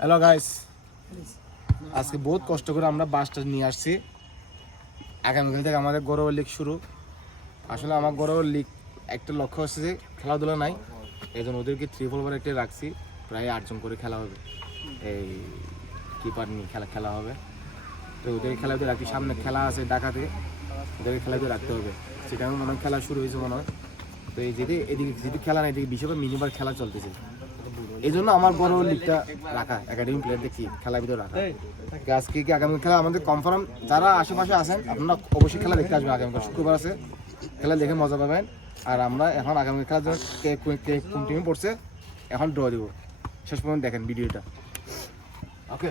Hello guys, আজকে বহুত কষ্ট করে আমরা বাসটা নিয়ে আসছি। আগামীকাল থেকে আমাদের গৌরব লিগ শুরু। আসলে আমার গৌরব লিগ একটা লক্ষ্য হচ্ছে যে খেলাধুলা নাই, এই জন্য ওদেরকে 3x4 একটা রাখছি। প্রায় 8 জন করে খেলা হবে, এই কিপার নিয়ে খেলা হবে। তো ওদের খেলাধুলা রাখি, সামনে খেলা আছে ঢাকাতে, ওদেরকে খেলাধুলা রাখতে হবে। সেটা মনে হয় খেলা শুরু হয়েছে মনে হয়। তো এই এদিকে খেলা নাই, এদিকে বিশ্বকাপ মিনিবার খেলা চলতেছে। এই জন্য আমার বড় লিগটা রাখা, একাডেমি প্লেয়ার দেখি খেলার ভিতরে রাখা। আজকে কি আগামী খেলা আমাদের কনফার্ম, যারা আশেপাশে আছেন আপনারা অবশ্যই খেলা দেখতে আসবেন। আগামীকাল শুক্রবার আছে, খেলা দেখে মজা পাবেন। আর আমরা এখন আগামী খেলার জন্য কোন টিমে পড়ছে এখন ড্র দিব, শেষ পর্যন্ত দেখেন ভিডিওটা। ওকে,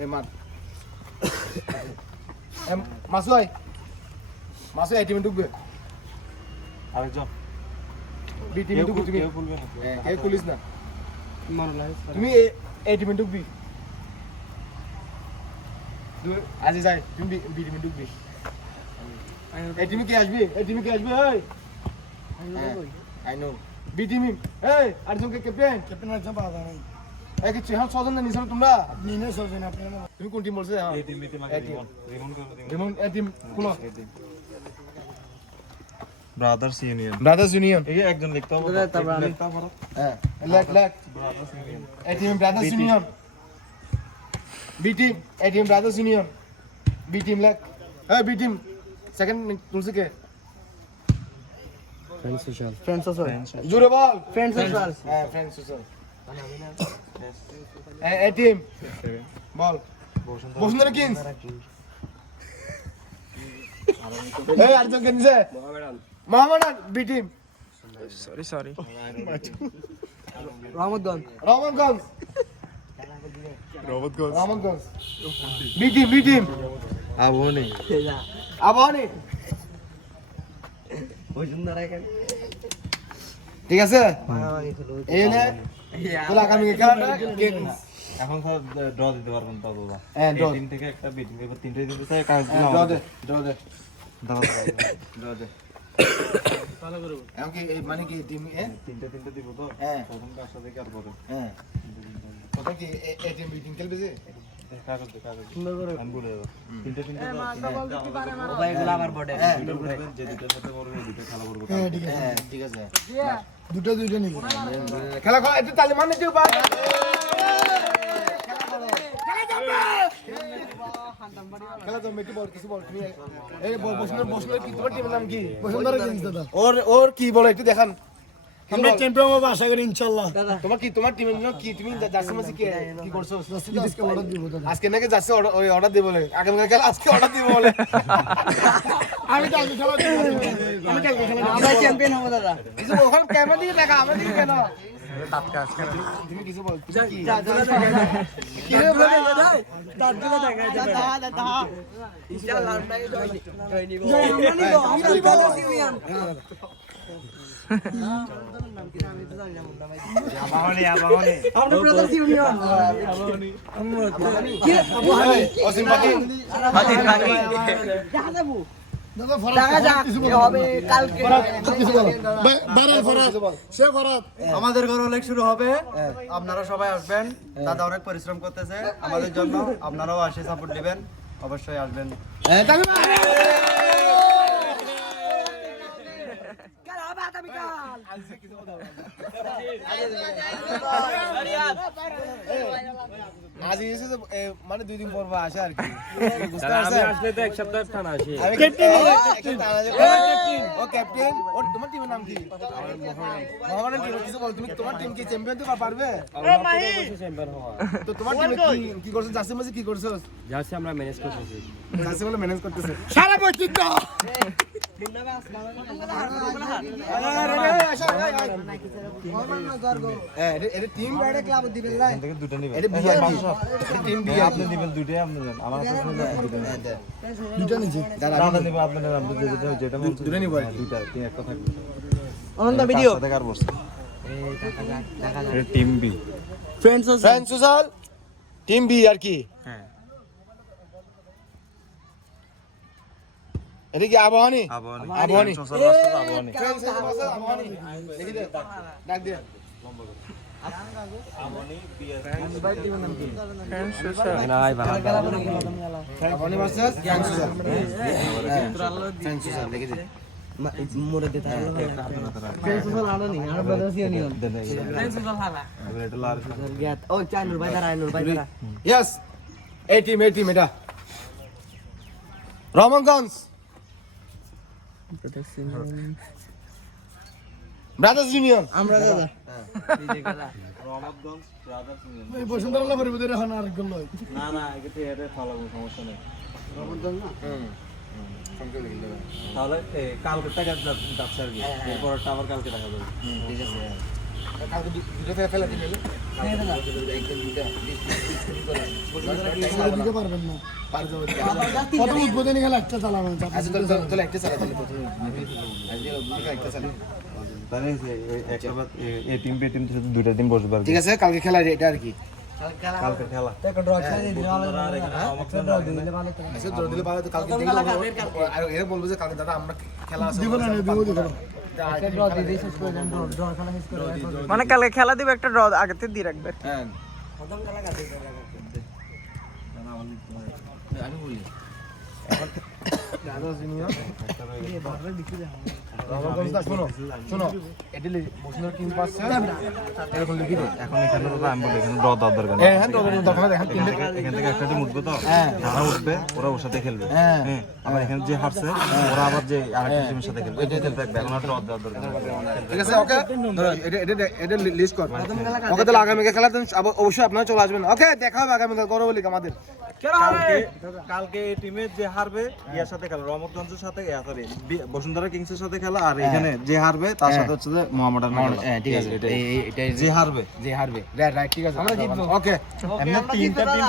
এই মাসু এই টিমে ঢুকবে আরেকজন বি টিমে ঢুকবে, তুমি কেউ খুলিস না, তুমি এই টিমে ঢুকবি। আজ যাই তুমি বি টিমে ঢুকবি। এই টিমে কে আসবে? আই নো বি টিমে। আরেকজন কে ক্যাপ্টেন আরেকজন পাওয়া যায় নাই। এই কি হ্যাঁ 6 জন না নিছো তোমরা? নিনে 6 জন আপনারা। তুমি কোন টিম বলছো? হ্যাঁ এই টিম রিমন এই টিম খুলো। ব্রাদার্স ইউনিয়ন এই একজন লিখতে হবে, হ্যাঁ লেখ ব্রাদার্স ইউনিয়ন। এই team Brothers Union. B team এই team Brothers Union. B team লেখ। বি টিম সেকেন্ড তুলসী কে? ফ্রেন্ডস সোশ্যাল জুড়ে বল। Friends Social. হ্যাঁ ফ্রেন্ডস সোশ্যাল। এই টিম বল বসুন্ধরা কিংস। এই আরেকজন কে নিছে? Mohammedan. B team sorry Rahmatganj. B team Abahani. ঠিক আছে, এই নে তোলা আগামী খেলাটা এখন স্যার ড্র দিতে পারবেন তো দাদা? হ্যাঁ ড্র টিম থেকে একটা বিটিং এবার তিনটে দিতে চাই, কাজ দিলে ড্র দে ভালো করে এখন কি মানে কি টিম তিনটে দিব তো। হ্যাঁ প্রথম কাজটা দেখে আর পরে হ্যাঁ কথা কি এই টিম মিটিং খেলবে যে কাগজ সুন্দর করে আমি বলে দেবো। তিনটে এগুলো আবার বড় যে দুটোর সাথে করবে দুটো খেলা করবো। হ্যাঁ ঠিক আছে, দুটো নিব খেলা একটু তালি মানে দিও ভাই। খেলা তো মেটি বল কিছু বল তুমি। এই বসুন্ধরা কি তোমার টিমের নাম কি? বসুন্ধরা কিংস দাদা। ওর কি বলে একটু দেখান। আমরা চ্যাম্পিয়ন হবো আশা করি ইনশাআল্লাহ। তোমার টিমের নাম কি? তুমি জার্সি মাসি কি করছো? আজকে অর্ডার দিব দাদা। আজকে নাকি জার্সি অর্ডার দিব বলে, আগামীকাল খেলা আজকে অর্ডার দিব বলে। আমি কালকে খেলা দিব। আমরা চ্যাম্পিয়ন হবো দাদা। কিছু ওখানে ক্যামেরা দিয়ে দেখা, আমরা দিকে কেন তুমি কিছু বল কি রে ভাই? দাদা ইনশাআল্লাহ আমরা জয় নিব। আমরা ব্রাদার্স ইউনিয়ন। আমরা ব্রাদার্স ইউনিয়ন। অসীম পাখি দাদা টাকা যা হবে কালকে। বারাল ফরাত সে ফরাত আমাদের ঘর অনেক শুরু হবে, আপনারা সবাই আসবেন। দাদা অনেক পরিশ্রম করতেছে আমাদের জন্য, আপনারাও আসে সাপোর্ট দিবেন, অবশ্যই আসবেন। কাল হবে আগামী কাল। আজ এসে মানে 2 দিন পর আসে আর কি। আমি আসলে তো এক সপ্তাহ টানা আসি। আমি ক্যাপ্টেন ও ক্যাপ্টেন। ও তোমার টিমের নাম কি? মোহামেডান টিম। কিছু বল, তুমি তোমার টিম কি চ্যাম্পিয়ন হতে পারবে? তো তোমার টিমে কি করছো? জার্সি মাসি কি করছো? যাচ্ছি আমরা ম্যানেজ করতেছি। জার্সি বলে ম্যানেজ করতেছে। সারা বৈচিত্র্য এটা টিম ক্লাব দিবেন না। এখান থেকে দুটো নিবেন। এটা বিআরপি টিম আপনি বিআরপি দিবেন দুটোই আপনি দেন। আমার কাছে দুটো নিচে দাদা নিব, আপনি নেন, আপনি যেটা মন চায়। দুটো নিবো আর কি। দুইটা তিন একটা থাকবে। অনন্ত ভিডিও সাথে কার বসছে? এটা team B. Friends Friend Social team B আর কি। হ্যাঁ এটা কি আবাহনী? আবাহনী। সোশ্যাল রাস্তা আবাহনী। Friend social Abahani. দেখি দে ডাক দে। আপনি ভার্সেস গ্যাং সুজার ফ্যান সুজার দেখে দিন মোড়ে দিতে হবে ফেসবুক আলো নি আর বদসি নি ফেসবুক হালা গেট ও চাই নূর ভাই দাঁড়া নূর ভাই দাঁড়া ইয়েস এই টিম এটা রহমানগঞ্জ ব্রাদার্স ইউনিয়ন আমরা দাদা এই বসুন্ধরা পরিবর্তে এখন আর গেল না না এতে এর ফলাবো সমস্যা নেই তাহলে কালকে টাকা যাচ্ছে আর কি এরপরটা আবার কালকে দেখা যাবে ঠিক আছে কালকে দুটো ফেলা দিলে দিতে পারবেন না কত উদ্বোধনী খেলা একটা চালানো আচ্ছা তাহলে একটা চালা তাহলে প্রথমে আজকে একটা চালা তাহলে একটা এই টিম বে টিম তো শুধু দুইটা দিন বসবে আর কি ঠিক আছে কালকে খেলা এটা আর কি কালকে খেলা একটা ড্র খেলে দিলে ভালো একটা ড্র দিলে ভালো তো আচ্ছা ধরে দিলে ভালো তো কালকে আর এরা বলবো যে কালকে দাদা আমরা খেলা আছে দিব না দিব দিব একটা ড্র দিয়ে শেষ করে দেন ড্র খেলা শেষ করে মানে কালকে খেলা দিবে একটা ড্র আগেতে দিয়ে রাখবে হ্যাঁ প্রথম খেলা কাটে আমি বলি শোনো এটা বসুন্ধরা কিং পাচ্ছে এরকম লিখে দে এখন এখানে তো আমি বলি এখানে ড্র দেওয়ার দরকার নেই হ্যাঁ দরকার দেখেন তিনটে এখান থেকে একটা টিম উঠবে তো হ্যাঁ। যারা উঠবে ওরা ওর সাথে খেলবে হ্যাঁ। হ্যাঁ আবার এখানে যে হারছে ওরা আবার যে আরেকটা টিমের সাথে খেলবে এটা খেলতে থাকবে এখন আর ড্র দেওয়ার দরকার নেই ঠিক আছে ওকে ধরো এটা লিস্ট কর ওকে তাহলে আগামীকাল খেলা দিন অবশ্যই আপনারা চলে আসবেন ওকে দেখা হবে আগামীকাল গৌরব লিগ আমাদের কালকে এই টিমে যে হারবে ইয়ার সাথে খেলা রহমতগঞ্জের সাথে সরি বসুন্ধরা কিংসের সাথে খেলা আর এখানে যে হারবে তার সাথে হচ্ছে যে মোহামেডান হ্যাঁ ঠিক আছে যে হারবে যে হারবে রাইট ঠিক আছে আমরা জিতবো ওকে এমনি তিনটা টিম